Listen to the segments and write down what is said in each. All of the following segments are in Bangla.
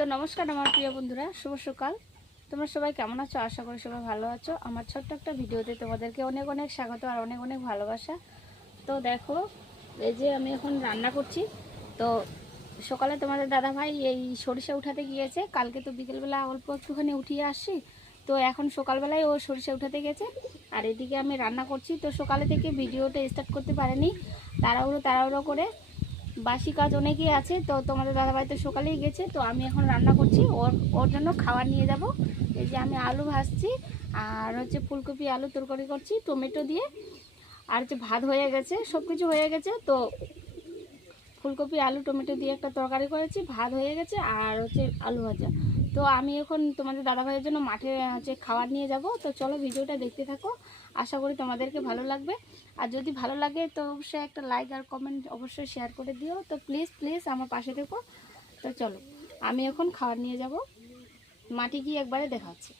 তো নমস্কার আমার প্রিয় বন্ধুরা, শুভ সকাল। তোমরা সবাই কেমন আছো? আশা করি সবাই ভালো আছো। আমার ছোট্ট একটা ভিডিওতে তোমাদেরকে অনেক অনেক স্বাগত আর অনেক অনেক ভালোবাসা। তো দেখো, এই যে আমি এখন রান্না করছি। তো সকালে তোমাদের দাদা ভাই এই সরিষা উঠাতে গিয়েছে। কালকে তো বিকেলবেলা অল্প একটুখানি উঠিয়ে আসছি। তো এখন সকালবেলায় ও সরিষা উঠাতে গেছে। আর এদিকে আমি রান্না করছি। তো সকালে থেকে ভিডিওটা স্টার্ট করতে পারিনি। তাড়াহুড়ো তাড়াহুড়ো করে বাসি কাজ অনেকেই আছে, তো তোমাদের দাদাভাই তো সকালেই গেছে, তো আমি এখন রান্না করছি, ওর ওর জন্য খাবার নিয়ে যাব। এই যে আমি আলু ভাজছি, আর হচ্ছে ফুলকপি, আলু তরকারি করছি, টমেটো দিয়ে। আর হচ্ছে ভাত হয়ে গেছে সব কিছু হয়ে গেছে, তো ফুলকপি, আলু, টমেটো দিয়ে একটা তরকারি করেছি, ভাত হয়ে গেছে, আর হচ্ছে আলু ভাজা। তো আমি এখন তোমাদের দাদাভাইয়ের জন্য মাঠে, হচ্ছে খাবার নিয়ে যাব। তো চলো ভিডিওটা দেখতে থাকো। আশা করি তোমাদেরকে ভালো লাগবে। আর যদি ভালো লাগে, তো অবশ্যই একটা লাইক আর কমেন্ট অবশ্যই শেয়ার করে দিও। তো প্লিজ প্লিজ আমার পাশে থেকো। তো চলো, আমি এখন খাবার নিয়ে যাব। মাটি গিয়ে একবারে দেখাচ্ছি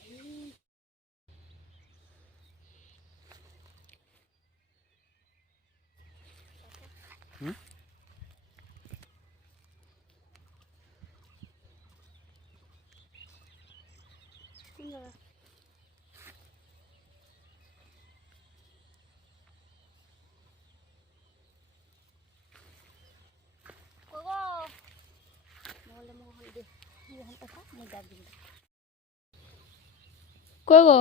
কই গো?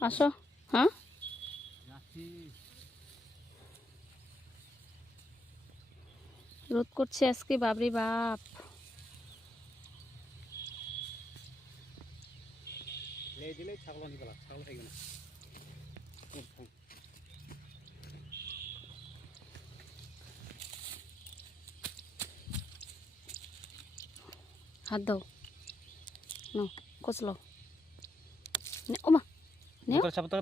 আসো হ্যাঁ? রোদ করছে আজকে বাবরে বাপ। ছাগল ছাগল হাত দাও। নাও কচলাও ওমা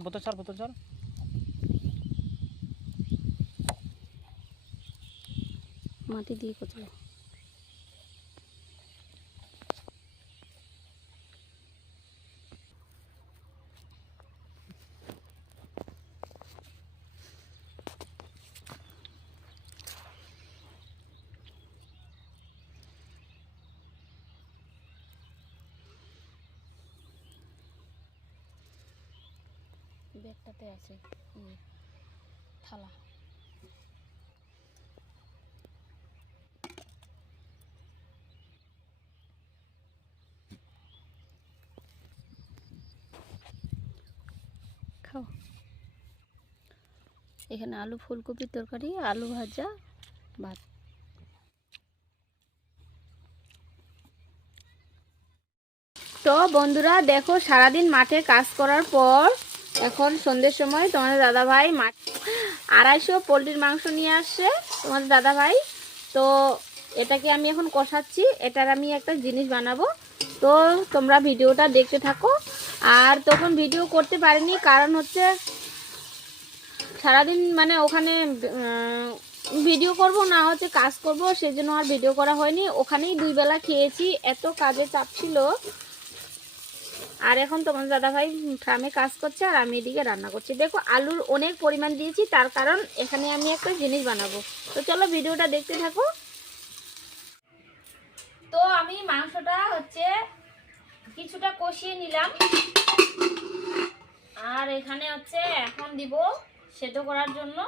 বোতল ছাড় বোতল ছাড়। মাটি দিয়ে কচলো ব্যাগটাতে আছে থালা। খাও। এখানে আলু ফুলকপির তরকারি, আলু ভাজা, ভাত। তো বন্ধুরা, দেখো সারাদিন মাঠে কাজ করার পর এখন সন্ধ্যের সময় তোমাদের দাদা ভাই মাঠ আড়াইশো পোলট্রির মাংস নিয়ে আসছে তোমাদের দাদা ভাই তো এটাকে আমি এখন কষাচ্ছি, এটার আমি একটা জিনিস বানাবো। তো তোমরা ভিডিওটা দেখতে থাকো। আর তখন ভিডিও করতে পারিনি, কারণ হচ্ছে সারাদিন মানে ওখানে ভিডিও করব, না হচ্ছে কাজ করব, সেজন্য আর ভিডিও করা হয়নি। ওখানেই দুই বেলা খেয়েছি, এত কাজে চাপ ছিল। আর এখন তোমার দাদা ভাই, ফার্মে কাজ করছে আর আমি এদিকে রান্না করছি। দেখো, আলুর অনেক পরিমাণ দিয়েছি, তার কারণ এখানে আমি একটা জিনিস বানাবো। তো চলো ভিডিওটা দেখতে থাকো। তো আমি মাংসটা হচ্ছে কিছুটা কষিয়ে নিলাম। আর এখানে হচ্ছে এখন দিব সেদ্ধ করার জন্য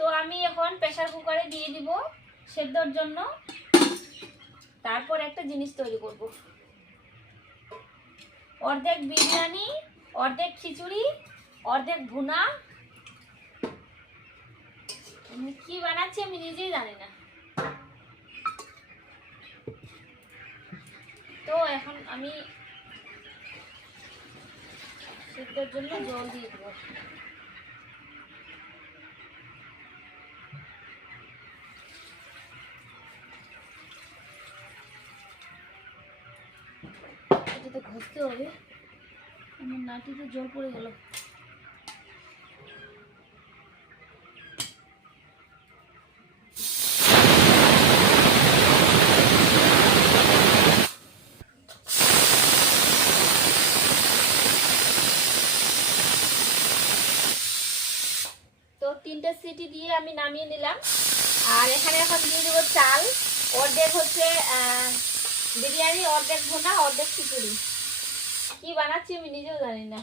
তো আমি এখন প্রেসার কুকারে দিয়ে দিব সেদ্ধর জন্য। তারপর একটা জিনিস তৈরি করব। অর্ধেক বিরিয়ানি, অর্ধেক খিচুড়ি, অর্ধেক ভুনা। কি বানাচ্ছি আমি নিজেই জানি না। তো এখন আমি সেদ্ধর জন্য জল দিয়ে দেবো। আসতে হবে। আমার নাটিতে জল পড়ে গেল। তিনটে সিটি দিয়ে আমি নামিয়ে নিলাম। আর এখানে এখন দিয়ে দেবো চাল। অর্ধেক হচ্ছে বিরিয়ানি, অর্ধেক ভোনা, অর্ধেক খিচুড়ি। কি বানাচ্ছি আমি নিজেও জানি না।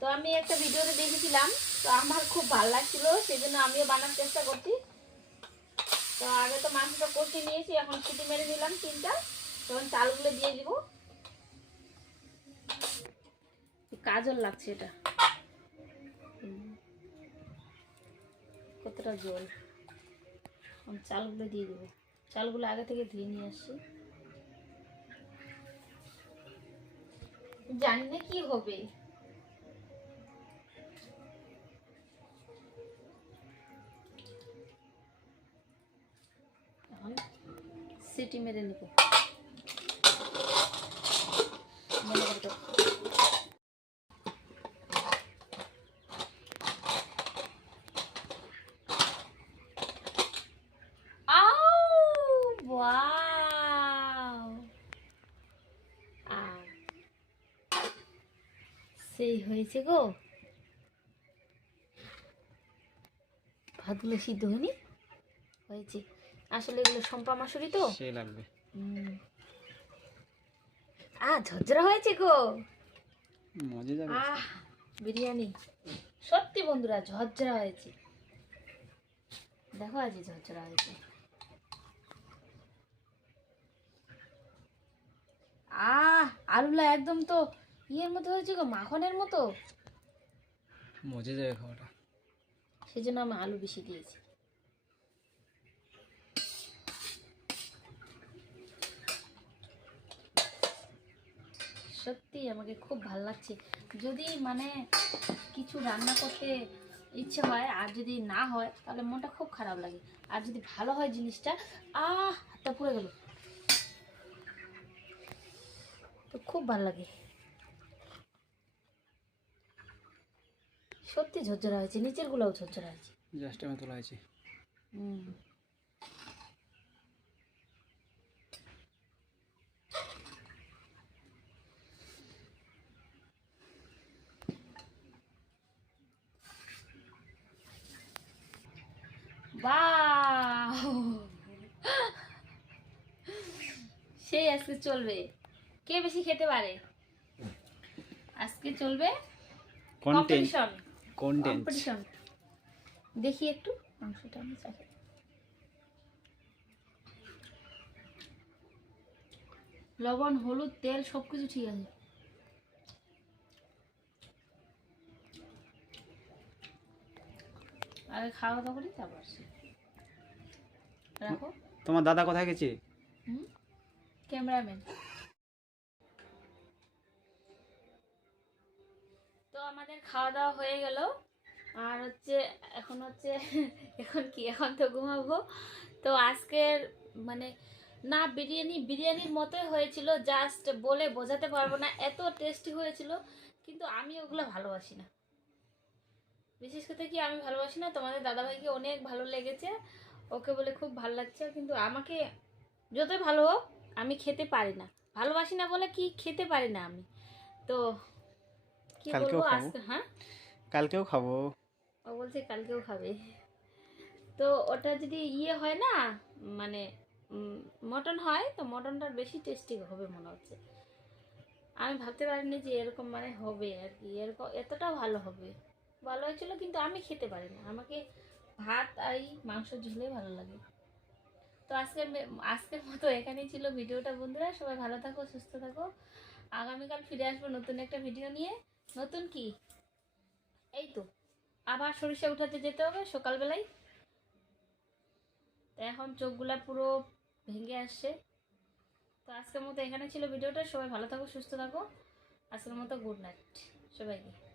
তো আমি একটা ভিডিওতে দেখেছিলাম, তো আমার খুব ভালো লাগছিল সেই জন্য আমিও বানার চেষ্টা করছি। তো আগে তো মাংসটা কষিয়ে নিয়েছি, এখন সিটি মেরে নিলাম তিনটা, তখন চালগুলো দিয়ে দিব। কাজল লাগছে এটা। কতটা জল চালগুলো দিয়ে দেবো। চালগুলো আগে থেকে ধুয়ে নিয়ে আসছি জানি না কি হবে। সিটি মেরে নেব মনে করে তো। Ow! Wow! আহ, সেই হয়েছে গো। ভাতগুলো সিদ্ধ হয়নি? হয়েছে। আসলে এগুলো সম্পা মাসুরি তো? লাগবে। আহ ঝরঝরা হয়েছে গো। মজা যাবে। আহ বিরিয়ানি। সত্যি বন্ধুরা ঝরঝরা হয়েছে। দেখো আজ ঝরঝরা হয়েছে। আহ আলুলা একদম তো ইয়ের মতো হয়েছে গো মাখনের মতো? মজা যাবে খাওয়াটা সেই জন্য আমি আলু বেশি দিয়েছি। সত্যি আমাকে খুব ভালো লাগছে। যদি মানে কিছু রান্না করতে ইচ্ছে হয় আর যদি না হয় তাহলে মনটা খুব খারাপ লাগে। আর যদি ভালো হয় জিনিসটা আহ হাতটা পুড়ে গেল। তো খুব ভালো লাগে। সত্যি ঝরঝরা হয়েছে নিচের গুলোও ঝরঝরা হয়েছে। জাস্ট আমি তোলা হুম। সেই আজকে চলবে। কে বেশি খেতে পারে? আজকে চলবে কন্টেন্ট কম্পিটিশন দেখি একটু মাংসটা আমি চাখি লবণ হলুদ তেল সব কিছু ঠিক আছে। আগে খাওয়া দাওয়া করি তারপর আসি। রাখো। তোমার দাদা কোথায় গেছে? ক্যামেরাম্যান। আমাদের খাওয়া দাওয়া হয়ে গেল। আর হচ্ছে, এখন হচ্ছে, এখন কি, এখন তো ঘুমাবো। তো আজকের মানে না, বিরিয়ানি, বিরিয়ানির মতোই হয়েছিল জাস্ট বলে বোঝাতে পারব না, এত টেস্টি হয়েছিল, কিন্তু আমি ওগুলো ভালোবাসি না। বিশেষ করে কি আমি ভালোবাসি না, তোমাদের দাদাভাইকে অনেক ভালো লেগেছে, ওকে বলে খুব ভালো লাগছে, কিন্তু আমাকে যতই ভালো হোক, আমি খেতে পারি না। ভালোবাসি না বলে কি খেতে পারি না আমি। তো কালকেও খাব। হ্যাঁ? কালকেও খাব। ও বলছে কালকেও খাবে। তো ওটা যদি ইয়ে হয় না মানে মটন হয় তো মটনটার বেশি টেস্টি হবে মনে হচ্ছে। আমি ভাবতে পারিনি যে এরকম মানে হবে আর কি। এরকম এতটা ভালো হবে। ভালো হয়েছিল কিন্তু আমি খেতে পারি না আমাকে ভাত আর মাংস ঝুলে ভালো লাগে। তো আজকের আজকের মতো এখানেই ছিল ভিডিওটা বন্ধুরা। সবাই ভালো থাকো সুস্থ থাকো। আগামীকাল ফিরে আসব নতুন একটা ভিডিও নিয়ে। নতুন কি? এই তো, আবার সরিষা উঠাতে যেতে হবে সকালবেলায়। তো এখন চোখগুলা পুরো ভেঙে আসছে। তো আজকের মতো এখানে ছিল ভিডিওটা, সবাই ভালো থাকো, সুস্থ থাকো। আজকের মতো গুড নাইট সবাইকে।